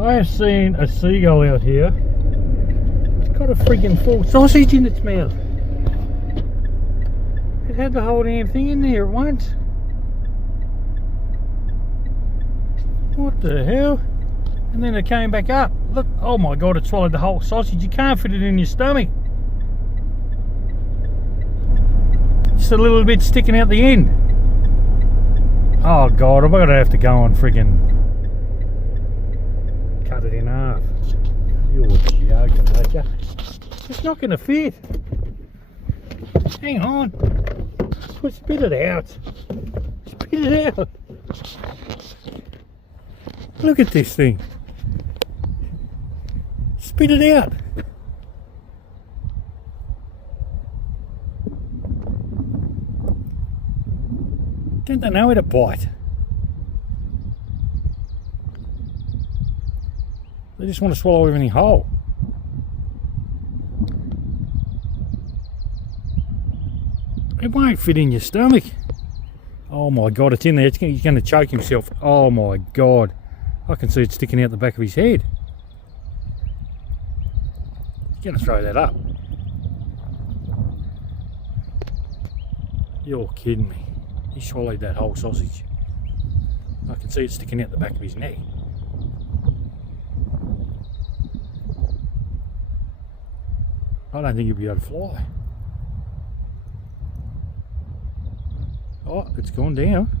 I have seen a seagull out here. It's got a freaking full sausage in its mouth. It had the whole damn thing in there at once. What the hell? And then it came back up. Look, oh my god, it swallowed the whole sausage. You can't fit it in your stomach. Just a little bit sticking out the end. Oh god, I'm gonna have to go and freaking cut it in half. You're joking, aren't you? It's not gonna fit. Hang on. Spit it out. Spit it out. Look at this thing. Spit it out. Don't they know how to bite? They just want to swallow everything whole. It won't fit in your stomach. Oh my god, it's in there. He's going to choke himself. Oh my god. I can see it sticking out the back of his head. He's going to throw that up. You're kidding me. He swallowed that whole sausage. I can see it sticking out the back of his neck. I don't think he'll be able to fly. Oh, it's gone down.